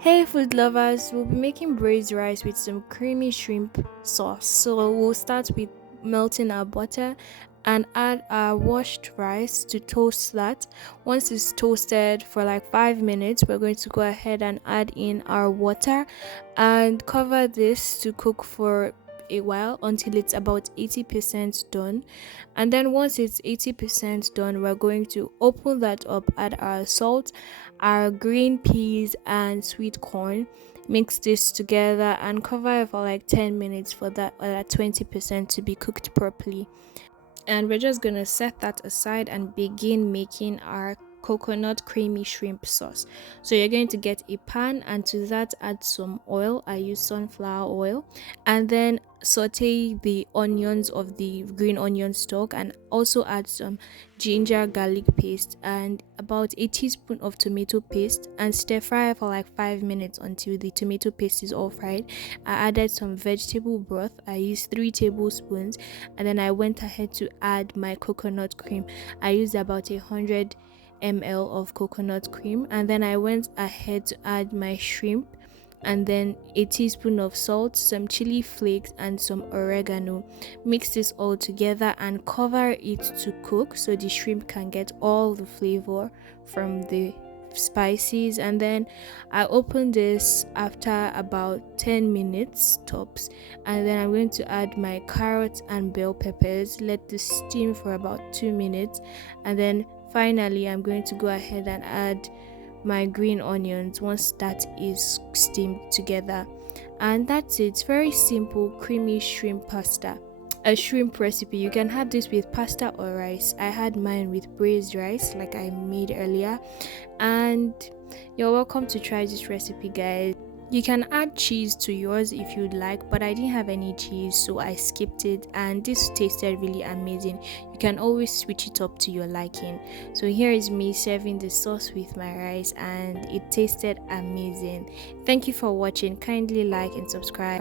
Hey food lovers, we'll be making braised rice with some creamy shrimp sauce. So we'll start with melting our butter and add our washed rice to toast that. Once it's toasted for like 5 minutes, we're going to go ahead and add in our water and cover this to cook for a while until it's about 80% done. And then once it's 80% done, we're going to open that up, add our salt, our green peas and sweet corn, mix this together and cover it for like 10 minutes for that 20% to be cooked properly. And we're just gonna set that aside and begin making our coconut creamy shrimp sauce. So you're going to get a pan and to that add some oil. I use sunflower oil, and then saute the onions of the green onion stock and also add some ginger garlic paste and about a teaspoon of tomato paste and stir fry for like 5 minutes until the tomato paste is all fried. I added some vegetable broth. I used 3 tablespoons, and then I went ahead to add my coconut cream. I used about 100 ml of coconut cream, and then I went ahead to add my shrimp and then a teaspoon of salt, some chili flakes, and some oregano. Mix this all together and cover it to cook so the shrimp can get all the flavor from the spices. And then I open this after about 10 minutes tops, and then I'm going to add my carrots and bell peppers, let this steam for about 2 minutes, and then finally I'm going to go ahead and add my green onions once that is steamed together. And that's it. It's very simple creamy shrimp pasta, a shrimp recipe. You can have this with pasta or rice. I had mine with braised rice like I made earlier, and you're welcome to try this recipe, guys. You can add cheese to yours if you'd like, but I didn't have any cheese, so I skipped it, and this tasted really amazing. You can always switch it up to your liking. So here is me serving the sauce with my rice, and it tasted amazing. Thank you for watching. Kindly like and subscribe.